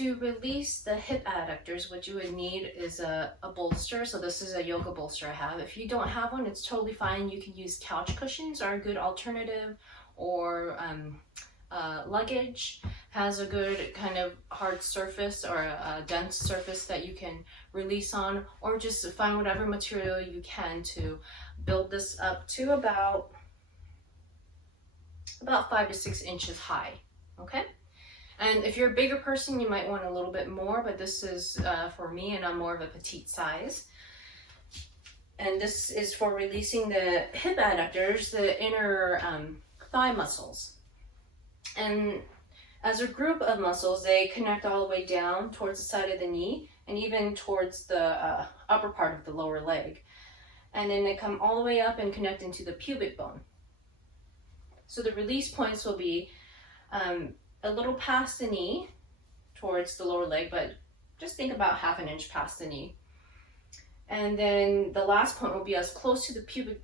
to release the hip adductors, what you would need is a bolster. So this is a yoga bolster I have. If you don't have one, it's totally fine. You can use couch cushions are a good alternative, or luggage has a good kind of hard surface or a dense surface that you can release on, or just find whatever material you can to build this up to about 5 to 6 inches high, okay? And if you're a bigger person, you might want a little bit more, but this is for me, and I'm more of a petite size. And this is for releasing the hip adductors, the inner thigh muscles. And as a group of muscles, they connect all the way down towards the side of the knee and even towards the upper part of the lower leg. And then they come all the way up and connect into the pubic bone. So the release points will be a little past the knee towards the lower leg, but just think about half an inch past the knee. And then the last point will be as close to the pubic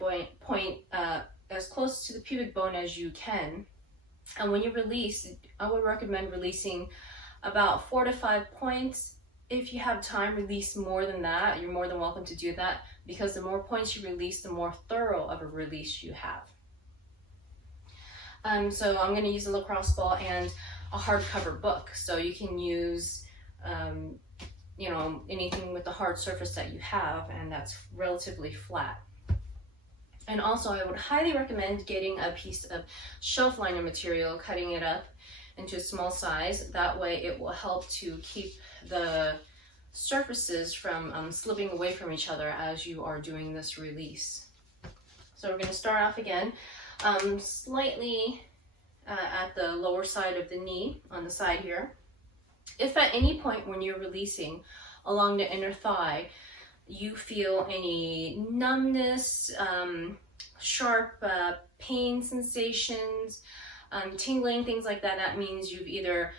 as close to the pubic bone as you can. And when you release, I would recommend releasing about 4 to 5 points. If you have time, release more than that. You're more than welcome to do that, because the more points you release, the more thorough of a release you have. So I'm going to use a lacrosse ball and a hardcover book. So you can use, you know, anything with the hard surface that you have and that's relatively flat. And also I would highly recommend getting a piece of shelf liner material, cutting it up into a small size. That way it will help to keep the surfaces from slipping away from each other as you are doing this release. So we're going to start off again. Slightly at the lower side of the knee, on the side here. If at any point when you're releasing along the inner thigh, you feel any numbness, sharp pain sensations, tingling, things like that, that means you've either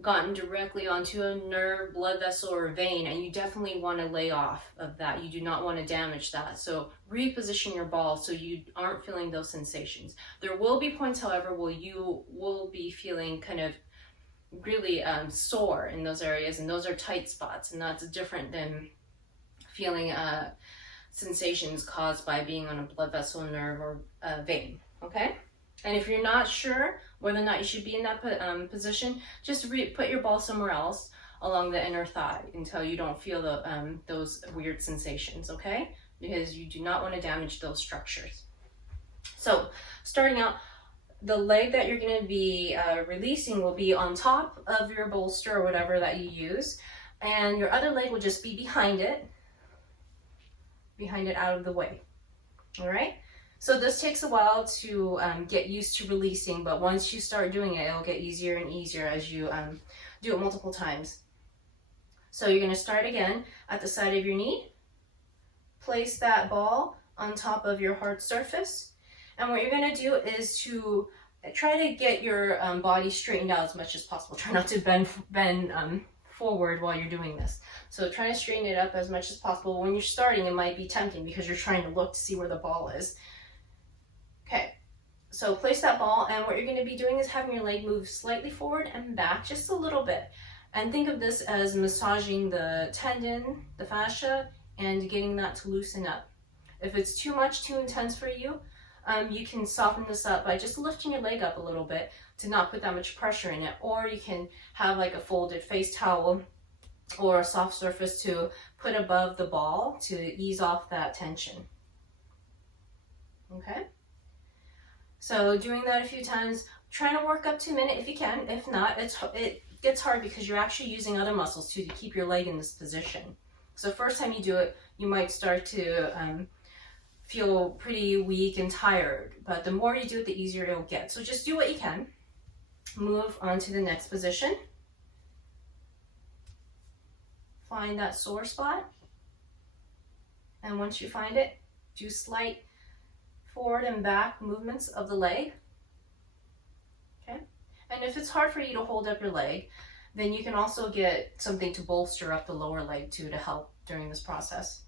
gotten directly onto a nerve, blood vessel, or vein, and you definitely want to lay off of that. You do not want to damage that. So reposition your ball so you aren't feeling those sensations. There will be points, however, where you will be feeling kind of really sore in those areas, and those are tight spots, and that's different than feeling sensations caused by being on a blood vessel, nerve, or vein, okay? And if you're not sure whether or not you should be in that position, just put your ball somewhere else along the inner thigh until you don't feel those weird sensations, okay? Because you do not want to damage those structures. So starting out, the leg that you're going to be releasing will be on top of your bolster or whatever that you use, and your other leg will just be behind it out of the way, all right? So this takes a while to get used to releasing, but once you start doing it, it'll get easier and easier as you do it multiple times. So you're going to start again at the side of your knee. Place that ball on top of your hard surface. And what you're going to do is to try to get your body straightened out as much as possible. Try not to bend forward while you're doing this. So try to straighten it up as much as possible. When you're starting, it might be tempting because you're trying to look to see where the ball is. Okay, so place that ball, and what you're going to be doing is having your leg move slightly forward and back just a little bit. And think of this as massaging the tendon, the fascia, and getting that to loosen up. If it's too much, too intense for you, you can soften this up by just lifting your leg up a little bit to not put that much pressure in it. Or you can have like a folded face towel or a soft surface to put above the ball to ease off that tension. Okay? So doing that a few times, trying to work up to a minute if you can. If not, it gets hard because you're actually using other muscles too to keep your leg in this position. So first time you do it, you might start to feel pretty weak and tired, but the more you do it, the easier it'll get. So just do what you can. Move on to the next position. Find that sore spot. And once you find it, do slight forward and back movements of the leg. Okay? And if it's hard for you to hold up your leg, then you can also get something to bolster up the lower leg too to help during this process.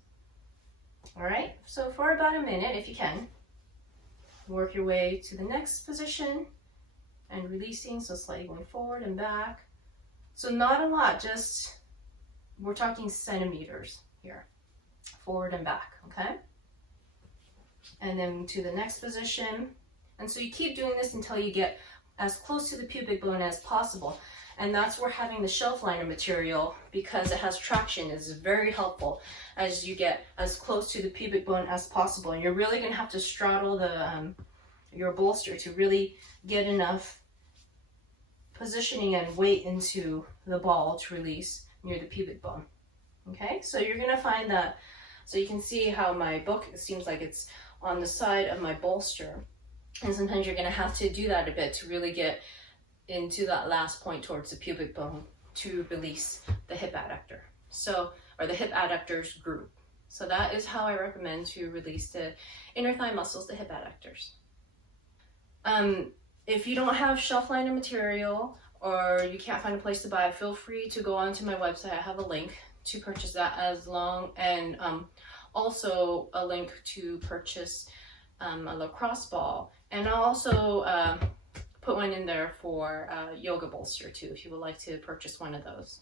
All right, so for about a minute, if you can, work your way to the next position and releasing, so slightly going forward and back, So not a lot, just we're talking centimeters here, forward and back, okay? And then to the next position. And so you keep doing this until you get as close to the pubic bone as possible. And that's where having the shelf liner material, because it has traction, is very helpful as you get as close to the pubic bone as possible. And you're really going to have to straddle the your bolster to really get enough positioning and weight into the ball to release near the pubic bone. Okay, so you're going to find that, so you can see how my book, it seems like it's on the side of my bolster. And sometimes you're going to have to do that a bit to really get into that last point towards the pubic bone to release the hip adductor. So, or the hip adductors group. So that is how I recommend to release the inner thigh muscles, the hip adductors. If you don't have shelf liner material or you can't find a place to buy it, feel free to go onto my website. I have a link to purchase that, as long, and also a link to purchase a lacrosse ball. And I'll also put one in there for yoga bolster too, if you would like to purchase one of those.